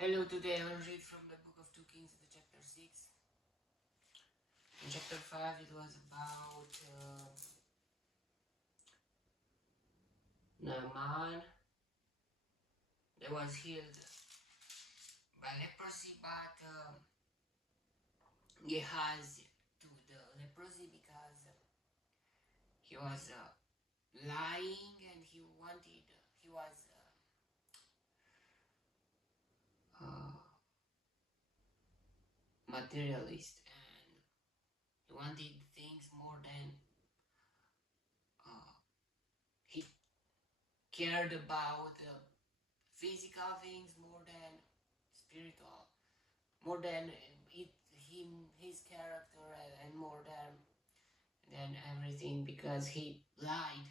Hello, today I will read from the book of 2 Kings, the chapter 6. In chapter 5 it was about Naaman that was healed by leprosy, but Gehazi to the leprosy because he was lying and he was materialist and he wanted things more than he cared about physical things more than spiritual, more than his character, and more than everything, because he lied,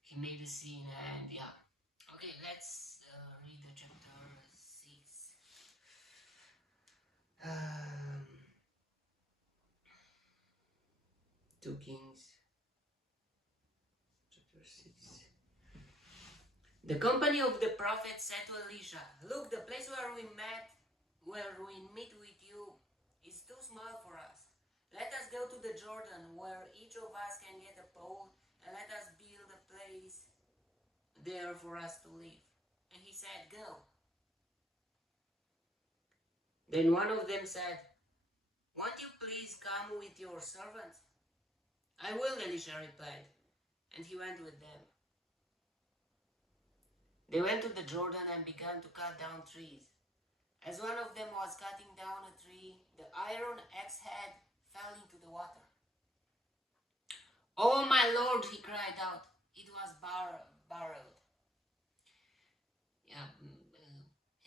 he made a sin, and yeah. Okay, let's read the chapter 6. Um, 2 Kings, chapter 6. The company of the prophet said to Elisha, "Look, the place where we meet with you, is too small for us. Let us go to the Jordan, where each of us can get a pole, and let us build a place there for us to live." And he said, "Go." Then one of them said, "Won't you please come with your servants?" "I will," Elisha replied, and he went with them. They went to the Jordan and began to cut down trees. As one of them was cutting down a tree, the iron axe head fell into the water. "Oh, my lord," he cried out. It was borrowed. Yeah,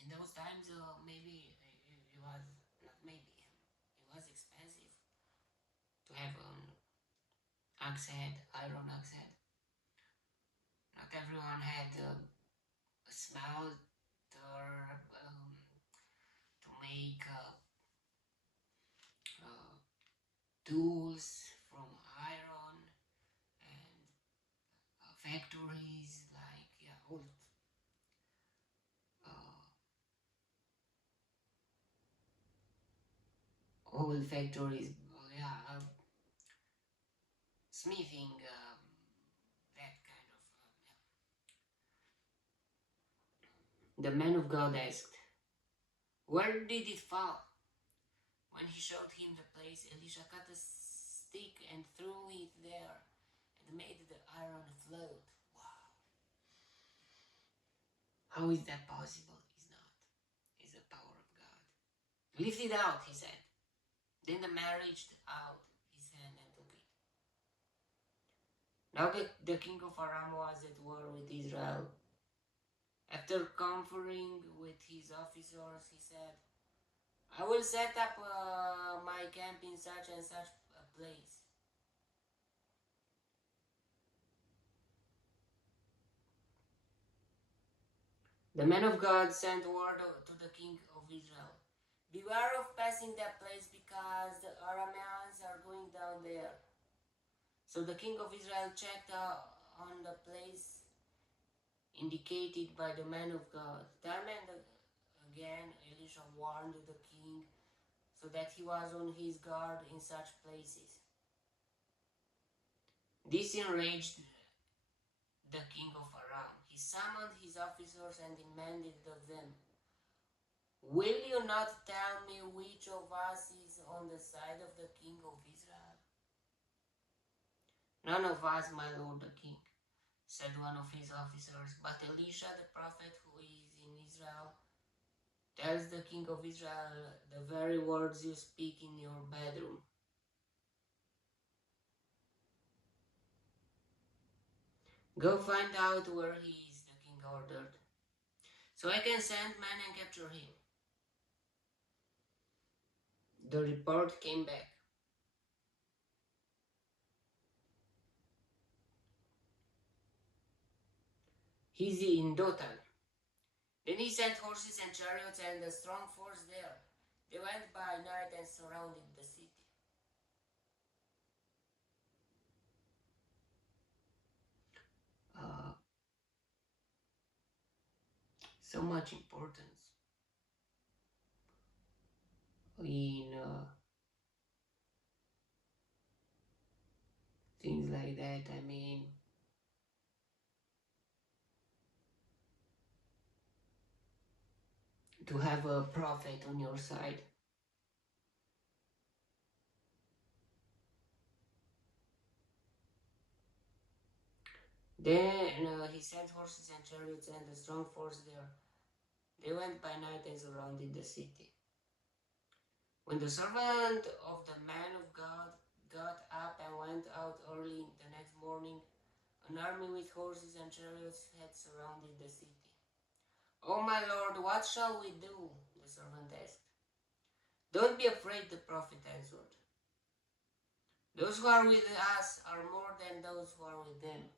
in those times, maybe it was, not maybe, it was expensive to have an axe head, iron axe head. Not everyone had a smelter to make tools from iron, and factories like, yeah, old factories, yeah, smithing, that kind of, yeah. The man of God asked, "Where did it fall?" When he showed him the place, Elisha cut a stick and threw it there and made the iron float. Wow. How is that possible? It's not. It's the power of God. "Lift it out," he said. Then the man reached out his hand and took it. Now the king of Aram was at war with Israel. After conferring with his officers, he said, "I will set up my camp in such and such a place." The man of God sent word to the king of Israel, "Beware of passing that place, because the Arameans are going down there." So the king of Israel checked on the place indicated by the man of God. Time and again Elisha warned the king so that he was on his guard in such places. This enraged the king of Aram. He summoned his officers and demanded of them, "Will you not tell me which of us is on the side of the king of Israel?" "None of us, my lord the king," said one of his officers. "But Elisha the prophet, who is in Israel, tells the king of Israel the very words you speak in your bedroom." "Go find out where he is," the king ordered, "so I can send men and capture him." The report came back, "He's in Dothan." Then he sent horses and chariots and a strong force there. They went by night and surrounded the city. So much importance. in things like that. I mean, to have a prophet on your side. Then he sent horses and chariots and a strong force there. They went by night and surrounded the city. When the servant of the man of God got up and went out early the next morning, an army with horses and chariots had surrounded the city. "Oh my lord, what shall we do?" the servant asked. "Don't be afraid," the prophet answered. "Those who are with us are more than those who are with them."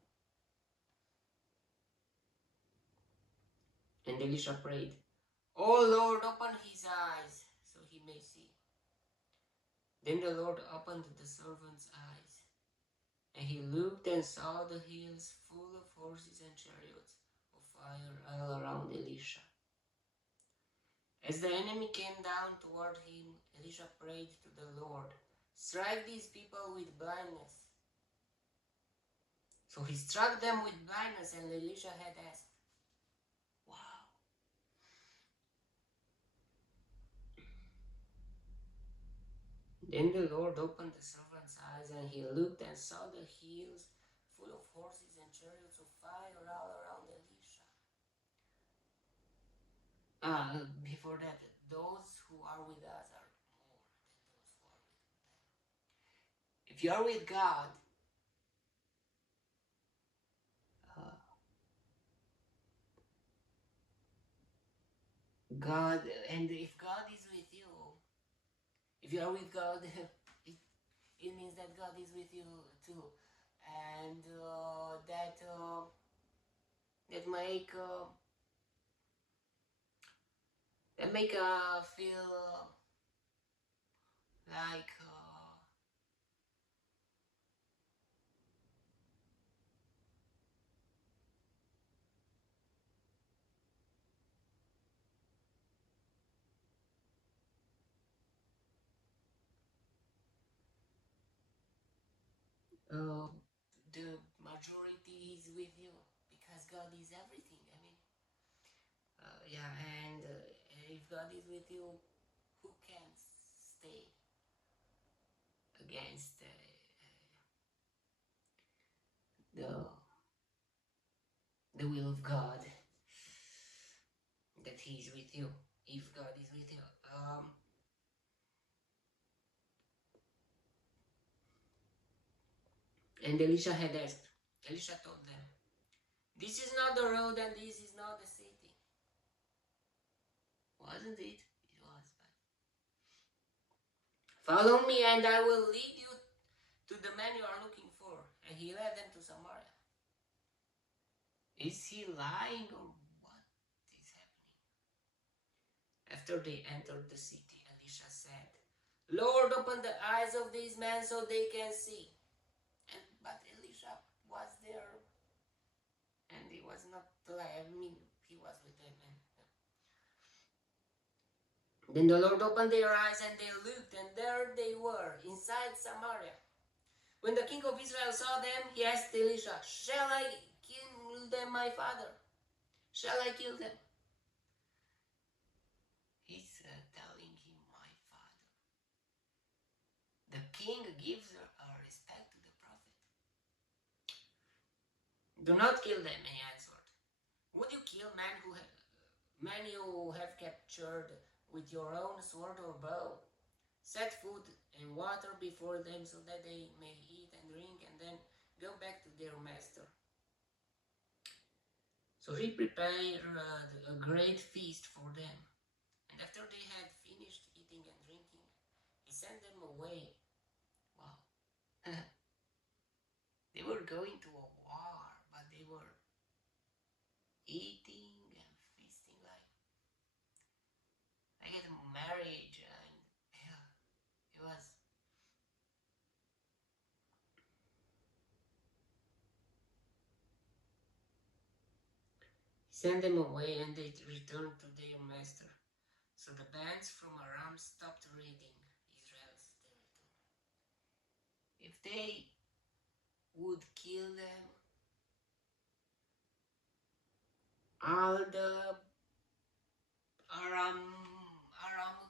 And Elisha prayed, "Oh Lord, open his eyes so he may see." Then the Lord opened the servant's eyes, and he looked and saw the hills full of horses and chariots of fire all around Elisha. As the enemy came down toward him, Elisha prayed to the Lord, "Strike these people with blindness." So he struck them with blindness, and Elisha had asked, "Wow." Then the Lord opened the servant's eyes, and he looked and saw the hills full of horses and chariots of fire all around Elisha. Before that, those who are with us are more than those who are with them. If you are with God, uh, God, and if God is with you, if you are with God, it means that God is with you too, and that make feel like the majority is with you because God is everything. I mean, yeah, and if God is with you, who can stay against the will of God, that He is with you? If God is with you, and Elisha had asked. Elisha told them, "This is not the road, and this is not the city." Wasn't it? It was. But follow me, and I will lead you to the man you are looking for. And he led them to Samaria. Is he lying, or what is happening? After they entered the city, Elisha said, "Lord, open the eyes of these men so they can see." But Elisha was there, and he was not lying. I mean, he was with them. Then the Lord opened their eyes, and they looked, and there they were, inside Samaria. When the king of Israel saw them, he asked Elisha, "Shall I kill them, my father? Shall I kill them?" He's telling him, "My father." The king gives respect to the prophet. "Do not kill them," he answered. "Would you kill men you have captured with your own sword or bow? Set food and water before them so that they may eat and drink and then go back to their master." So he prepared a great feast for them. And after they had finished eating and drinking, he sent them away. Wow. They were going to a war, but they were eating and feasting like at a marriage, and yeah, it was. He sent them away, and they returned to their master. So the bands from Aram stopped raiding Israel's territory. If they would kill them, all the Aram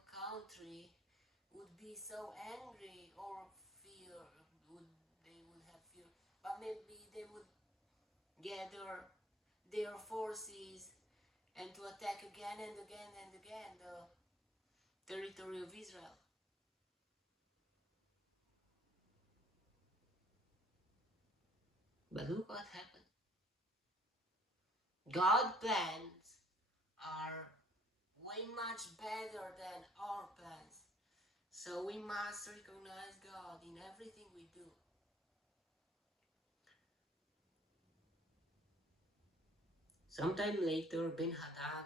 country would be so angry, or fear, they would have fear, but maybe they would gather their forces and to attack again and again and again the territory of Israel. But look what happened. God's plans are way much better than our plans. So we must recognize God in everything we do. Sometime later, Ben-Hadad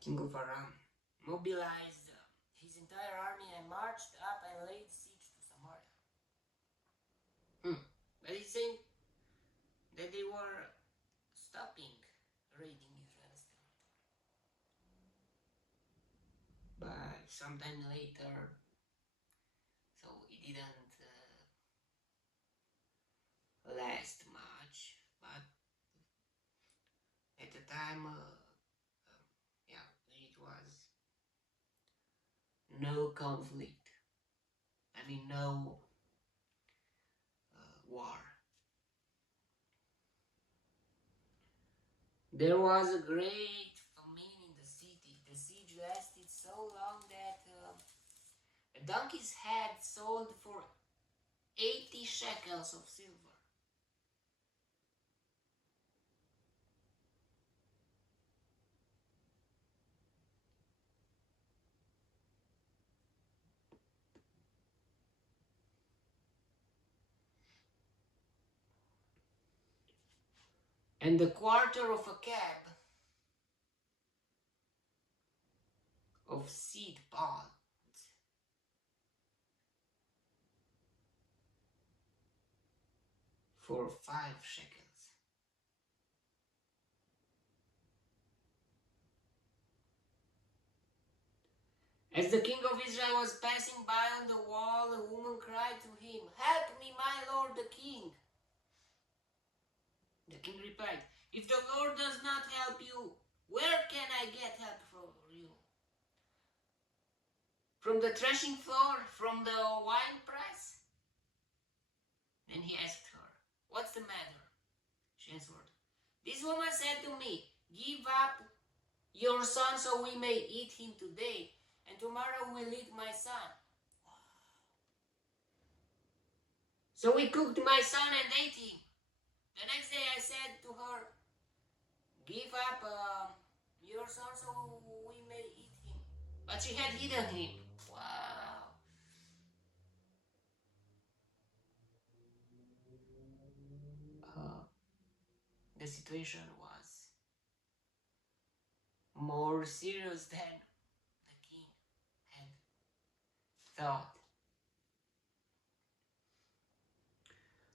king of Aram, mobilized his entire army and marched up and laid siege to Samaria. But he's saying that they were stopping raiding Israel's territory. But sometime later, so it didn't last much, but at the time, yeah, it was no conflict. I mean, no war. There was a great famine in the city. The siege lasted so long that a donkey's head sold for 80 shekels of silver. And a quarter of a cab of seed pods for 5 shekels. As the king of Israel was passing by on the wall, a woman cried to him, "Help me, my lord the king." The king replied, "If the Lord does not help you, where can I get help for you? From the threshing floor? From the wine press?" Then he asked her, "What's the matter?" She answered, "This woman said to me, 'Give up your son so we may eat him today, and tomorrow we'll eat my son.' So we cooked my son and ate him. The next day I said to her, 'Give up your son so we may eat him.' But she had hidden him." Wow. The situation was more serious than the king had thought.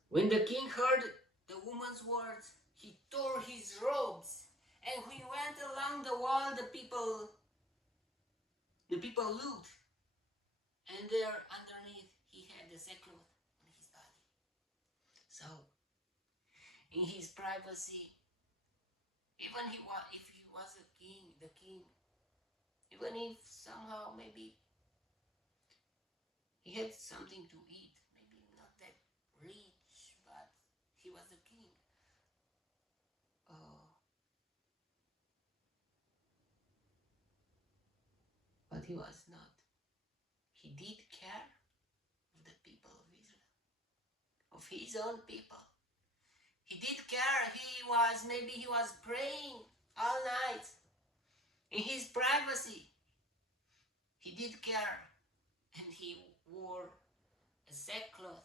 When the king heard the woman's words, he tore his robes, and when he went along the wall, the people looked, and there underneath he had the sackcloth on his body. So, in his privacy, even if he was the king, even if somehow maybe he had something to eat, maybe not that rich, but he was the king. But he was not. He did care of the people of Israel, of his own people. He did care. Maybe he was praying all night in his privacy. He did care, and he wore a sackcloth.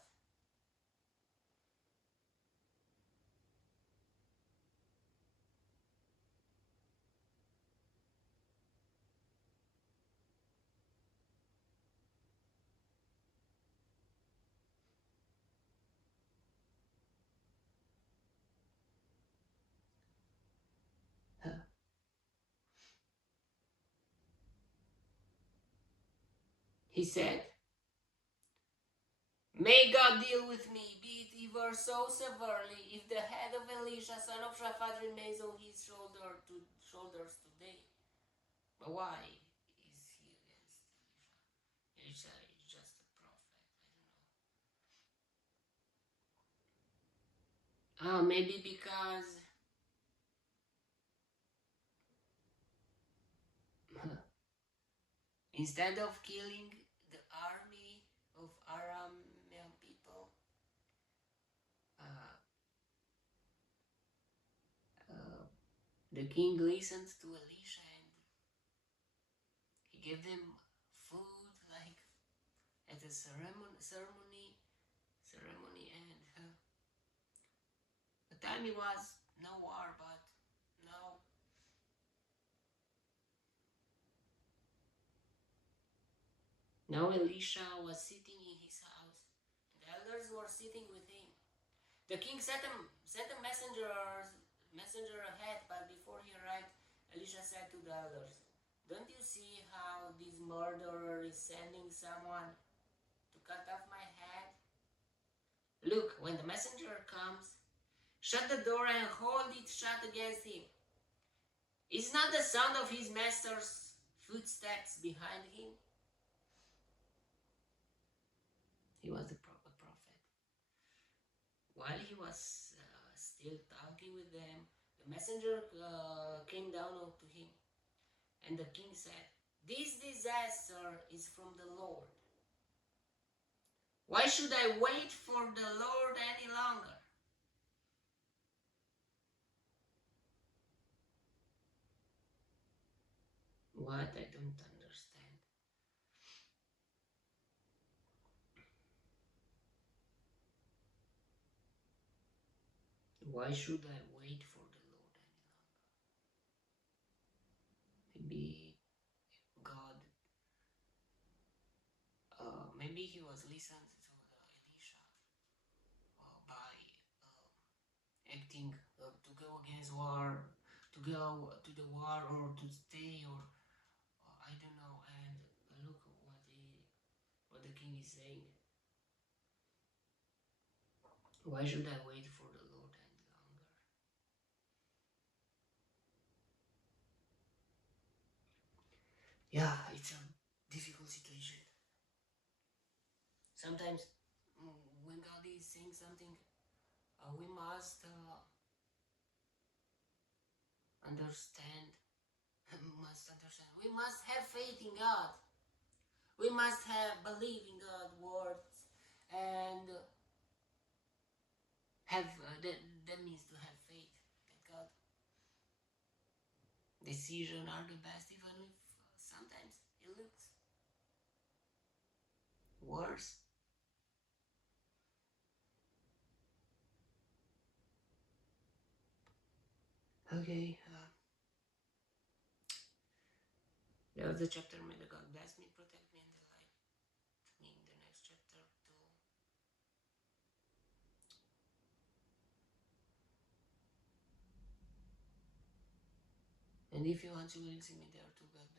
he said, "May God deal with me, be it ever so severely, if the head of Elisha, son of Shaphat, remains on his shoulders today." But why is he against Elisha? Elisha is just a prophet. I don't know. Maybe because instead of killing the army of Aramean people, uh, uh, the king listened to Elisha and he gave them food like at a ceremony, and the time it was no war, but now Elisha was sitting in his house, and the elders were sitting with him. The king sent a messenger ahead, but before he arrived, Elisha said to the elders, "Don't you see how this murderer is sending someone to cut off my head? Look, when the messenger comes, shut the door and hold it shut against him. Is not the sound of his master's footsteps behind him?" He was a prophet. While he was still talking with them, the messenger came down to him, and the king said, "This disaster is from the Lord. Why should I wait for the Lord any longer?" What? I don't understand. Why should I wait for the Lord any longer? Maybe God, maybe he was listening to the Elisha by acting to go against war, to go to the war, or to stay, or I don't know. And look what the king is saying. Why should I wait for the Lord any longer? Yeah, it's a difficult situation. Sometimes when God is saying something, we must understand. We must have faith in God. We must have believe in God's words, and have that means to have faith that God decisions are the best, even if sometimes it looks worse. Okay, that was the chapter. May the God bless me, protect me, and delight me in the next chapter too. And if you want, you will see me there too. God